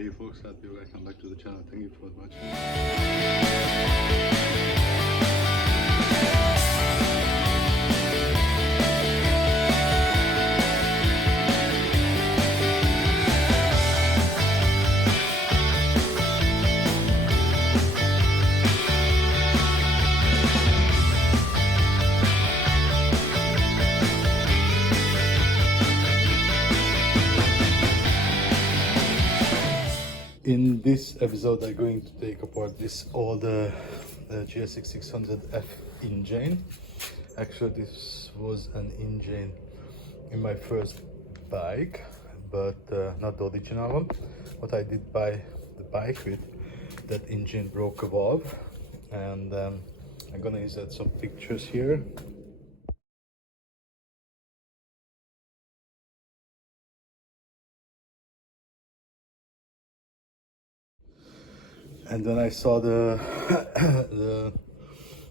Hey folks, happy welcome back to the channel. Thank you for watching. In this episode, I'm going to take apart this old Gsx600f engine. Actually, this was an engine in my first bike, but not the original one. What I did buy the bike with, that engine broke a valve, and I'm gonna insert some pictures here. And when I saw the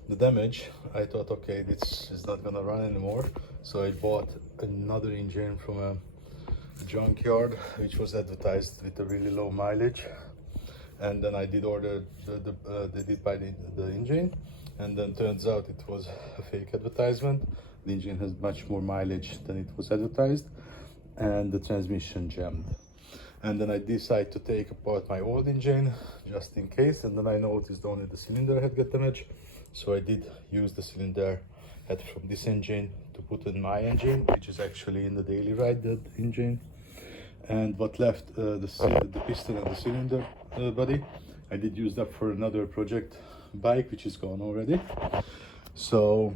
the damage, I thought, okay, this is not gonna run anymore. So I bought another engine from a junkyard, which was advertised with a really low mileage. And then I did order they did buy the engine, and then turns out it was a fake advertisement. The engine has much more mileage than it was advertised, and the transmission jammed. And then I decided to take apart my old engine just in case, and then I noticed only the cylinder head got damaged. So I did use the cylinder head from this engine to put in my engine, which is actually in the daily ride, that engine. And what left, the piston and the cylinder body, I did use that for another project bike, which is gone already. So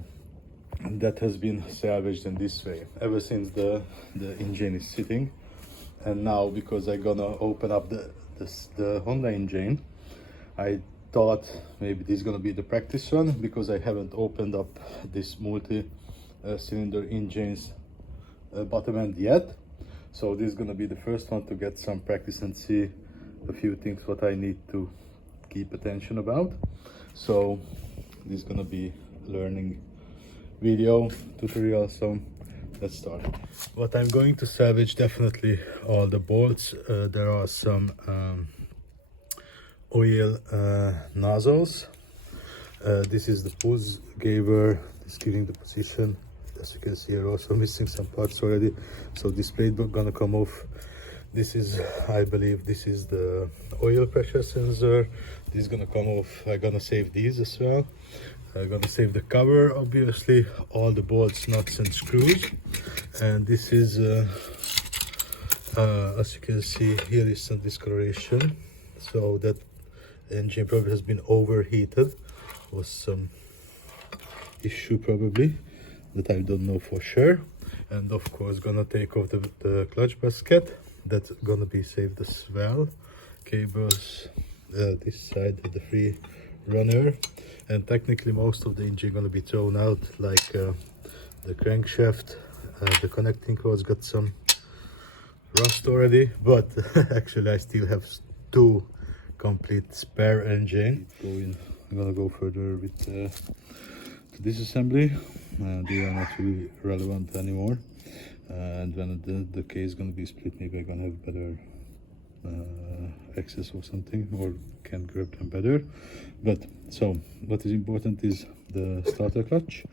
that has been salvaged in this way ever since the engine is sitting. And now, because I'm gonna open up the Honda engine, I thought maybe this is gonna be the practice run, because I haven't opened up this multi-cylinder engine's bottom end yet. So this is gonna be the first one to get some practice and see a few things what I need to keep attention about. So this is gonna be learning video tutorial. So let's start. What I'm going to salvage, definitely all the bolts. There are some oil nozzles. This is the pulse giver, it's giving the position. As you can see, here also missing some parts already, so this plate gonna come off. This is, I believe, this is the oil pressure sensor. This is gonna come off. I'm gonna save these as well. I'm gonna save the cover, obviously, all the bolts, nuts and screws. And this is as you can see, here is some discoloration, so that engine probably has been overheated, was some issue probably that I don't know for sure. And of course, gonna take off the clutch basket. That's gonna be saved as well. Cables, this side of the free runner, and technically most of the engine gonna be thrown out, like the crankshaft, the connecting cords got some rust already, but actually I still have two complete spare engine. I'm gonna go further with the disassembly. They are not really relevant anymore, and when the case is gonna be split, maybe I'm gonna have better access or something, or can grab them better. But so what is important is the starter clutch.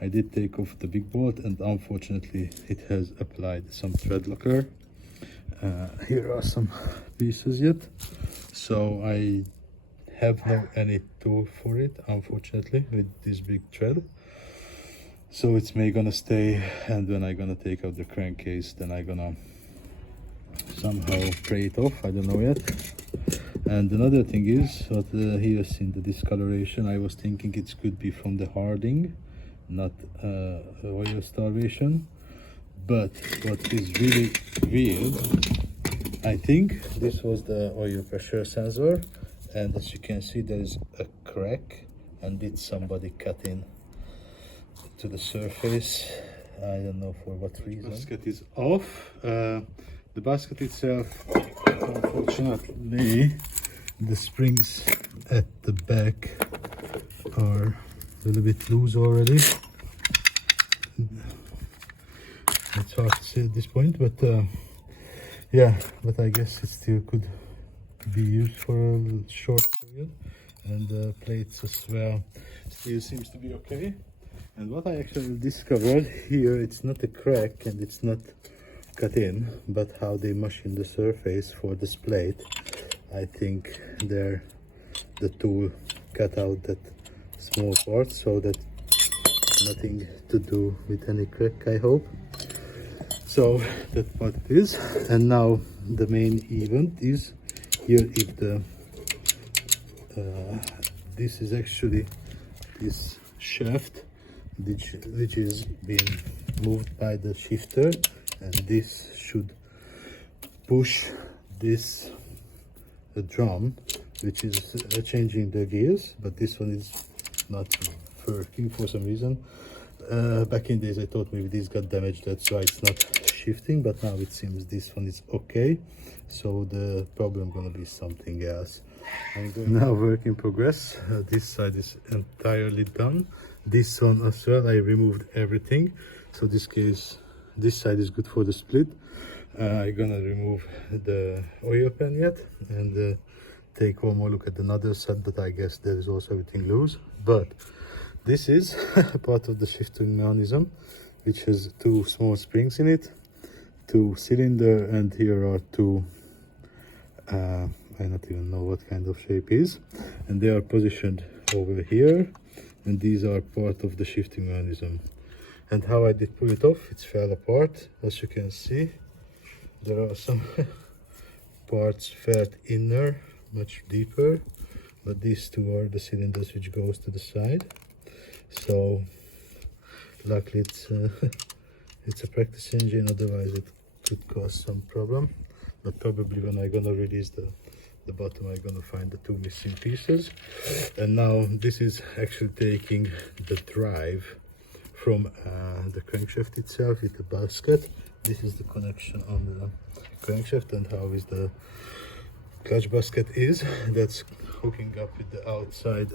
I did take off the big bolt, and unfortunately it has applied some thread locker. Here are some pieces yet, so I have no any tool for it, unfortunately, with this big thread. So it's may gonna stay, and when I'm gonna take out the crankcase, then I'm gonna somehow pray it off. I don't know yet. And another thing is, what here is in the discoloration, I was thinking it could be from the harding, not oil starvation. But what is really weird, I think this was the oil pressure sensor, and as you can see, there is a crack, and did somebody cut in to the surface? I don't know for what reason. The basket is off. The basket itself, unfortunately, the springs at the back are a little bit loose already. It's hard to say at this point, but yeah, but I guess it still could be used for a short period, and the plates as well still seems to be okay. And what I actually discovered here, it's not a crack and it's not cut in, but how they machine the surface for this plate. I think the tool cut out that small part, so that nothing to do with any crack, I hope. So that's what it is. And now the main event is here. If the this is actually this shaft which is being moved by the shifter, and this should push this drum which is changing the gears, but this one is not working for some reason. Back in days I thought maybe this got damaged, that's why it's not shifting, but now it seems this one is okay, so the problem gonna be something else. Now work in progress. This side is entirely done, this one as well. I removed everything, so this side is good for the split. I'm gonna remove the oil pan yet and take one more look at another side, but I guess there is also everything loose. But this is part of the shifting mechanism, which has two small springs in it, two cylinder, and here are two I don't even know what kind of shape is, and they are positioned over here, and these are part of the shifting mechanism. And how I did pull it off, it fell apart. As you can see, there are some parts felt inner, much deeper, but these two are the cylinders which goes to the side. So luckily it's a practice engine, otherwise it could cause some problem. But probably when I'm gonna release the bottom, I'm gonna find the two missing pieces. And now this is actually taking the drive from the crankshaft itself with the basket. This is the connection on the crankshaft, and how is the clutch basket is. That's hooking up with the outside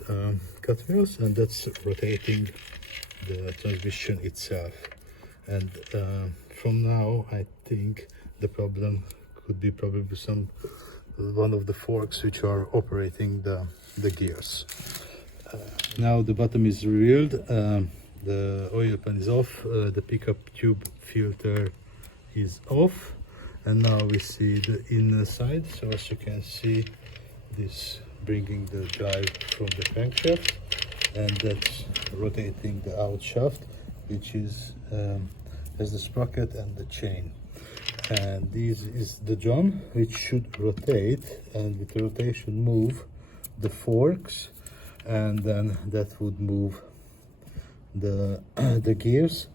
cut wheels, and that's rotating the transmission itself. And from now I think the problem could be probably one of the forks which are operating the gears. Now the bottom is revealed, the oil pan is off, the pickup tube filter is off, and now we see the inner side. So as you can see, this bringing the drive from the crankshaft, and that's rotating the out shaft, which is has the sprocket and the chain. And this is the drum which should rotate, and with the rotation move the forks, and then that would move the gears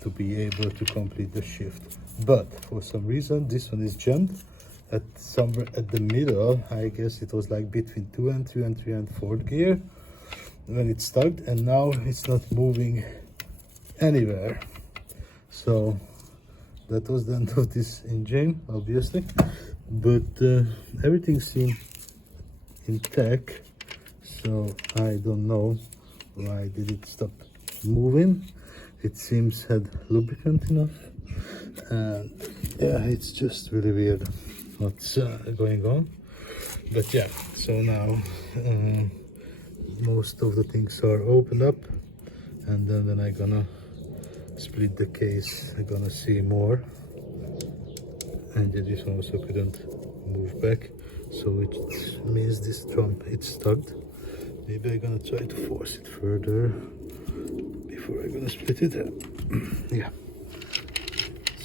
to be able to complete the shift. But for some reason this one is jammed at somewhere at the middle. I guess it was like between 2 and 3 and 3 and 4th gear when it's stuck, and now it's not moving anywhere. So that was the end of this engine, obviously, but everything seemed intact, so I don't know why did it stop moving. It seems had lubricant enough, and yeah, it's just really weird what's going on. But yeah, so now most of the things are opened up, and then when I'm gonna split the case, I'm gonna see more. And this one also couldn't move back, so it means this drum it's stuck. Maybe I'm gonna try to force it further before I'm gonna split it. Yeah,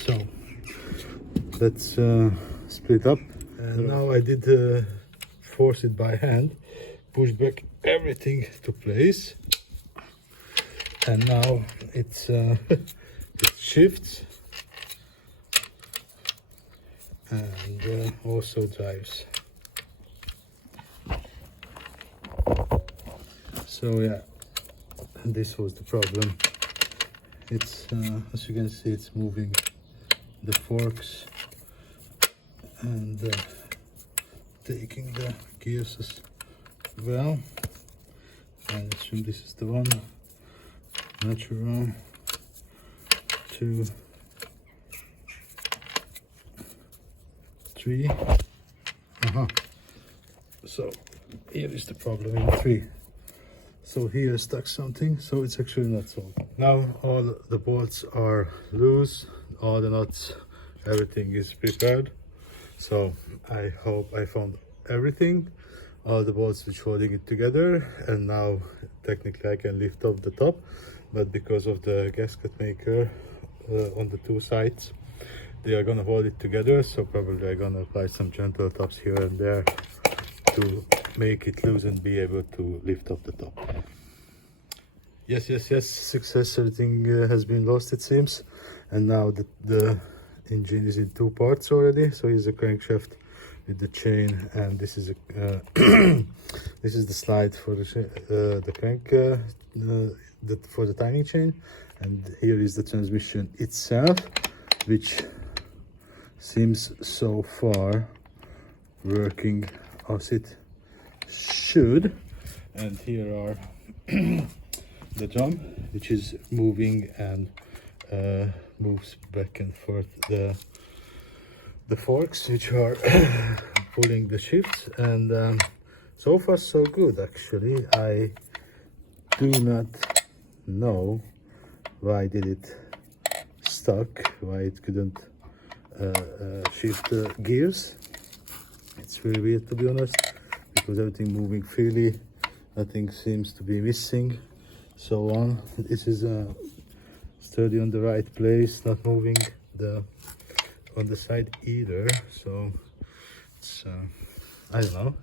so let's split up. And now I did force it by hand, push back everything to place, and now it's it shifts and also drives. So yeah, this was the problem. It's as you can see, it's moving the forks and taking the gears as well. I assume this is the one. Natural 2, 3. So here is the problem in 3. So here stuck something, so it's actually not so. Now all the bolts are loose, all the nuts, everything is prepared. So I hope I found everything, all the bolts which holding it together, and now technically I can lift up the top, but because of the gasket maker on the 2 sides, they are gonna hold it together, so probably I'm gonna apply some gentle taps here and there to make it loose and be able to lift up the top. Yes, success, everything has been lost it seems, and now the engine is in 2 parts already. So here's the crankshaft with the chain, and this is a this is the slide for the crank for the timing chain, and here is the transmission itself, which seems so far working as it should. And here are the drum, which is moving and moves back and forth the forks, which are pulling the shifts, and so far so good. Actually, I do not know why did it stuck, why it couldn't shift the gears. It's very weird, to be honest, because everything moving freely, nothing seems to be missing, so on. This is sturdy on the right place, not moving on the side either, so it's I don't know,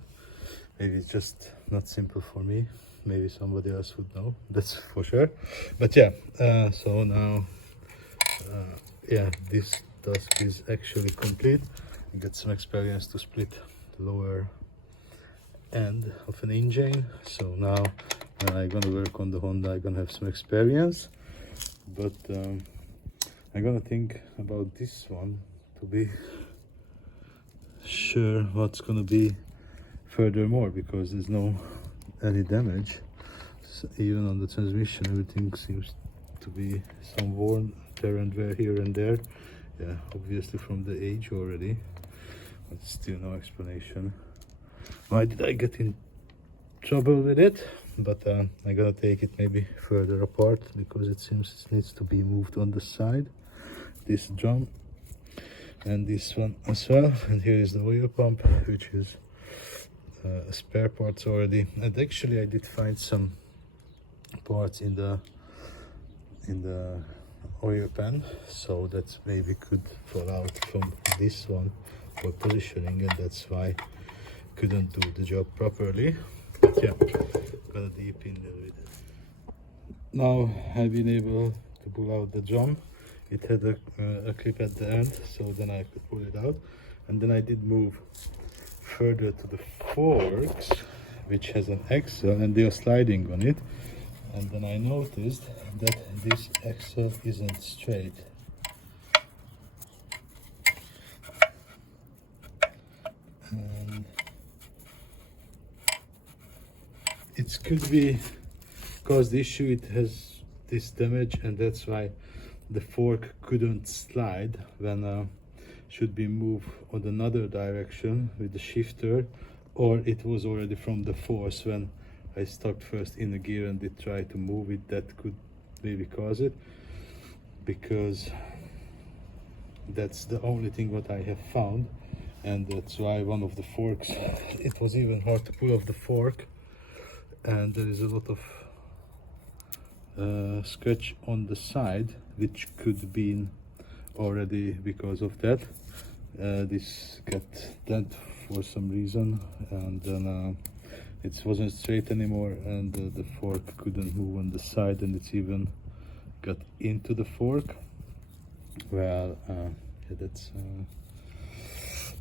maybe it's just not simple for me, maybe somebody else would know, that's for sure. But yeah, so now yeah, this task is actually complete. I got some experience to split the lower end of an engine, so now when I'm gonna work on the Honda, I'm gonna have some experience, but I'm gonna think about this one to be sure what's gonna be furthermore, because there's no any damage. So even on the transmission, everything seems to be some worn tear and wear here and there. Yeah, obviously from the age already, but still no explanation why did I get in trouble with it. But I'm gonna take it maybe further apart, because it seems it needs to be moved on the side, this drum and this one as well. And here is the oil pump, which is spare parts already. And actually I did find some parts in the oil pan, so that maybe could fall out from this one for positioning, and that's why I couldn't do the job properly. But yeah, gonna deep in there with it. Now I've been able to pull out the drum. It had a clip at the end, so then I could pull it out, and then I did move further to the forks, which has an axle and they are sliding on it, and then I noticed that this axle isn't straight. And it could be because the issue, it has this damage, and that's why the fork couldn't slide when should be moved on another direction with the shifter, or it was already from the force when I stuck first in the gear and did try to move it. That could maybe cause it, because that's the only thing what I have found, and that's why one of the forks, it was even hard to pull off the fork, and there is a lot of scratch on the side, which could be already because of that. This got dent for some reason, and then it wasn't straight anymore, and the fork couldn't move on the side, and it's even got into the fork. Well, yeah, that's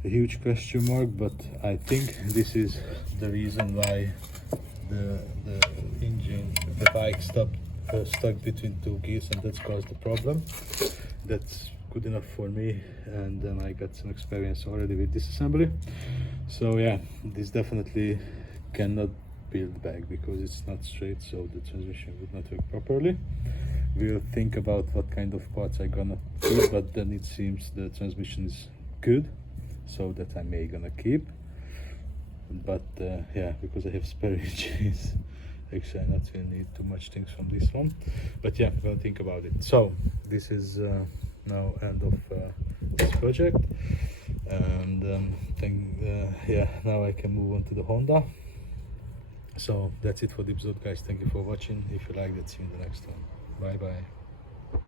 a huge question mark, but I think this is the reason why the engine, the bike stuck between 2 gears, and that's caused the problem. That's good enough for me, and then I got some experience already with disassembly. So yeah, this definitely cannot build back because it's not straight, so the transmission would not work properly. We'll think about what kind of parts I'm gonna keep, but then it seems the transmission is good, so that I may gonna keep. but yeah, because I have spare engines, actually I'm not gonna need too much things from this one, but yeah, I'm gonna think about it. So this is now end of this project, and yeah, now I can move on to the Honda. So that's it for the episode, guys. Thank you for watching. If you liked it, see you in the next one. Bye bye.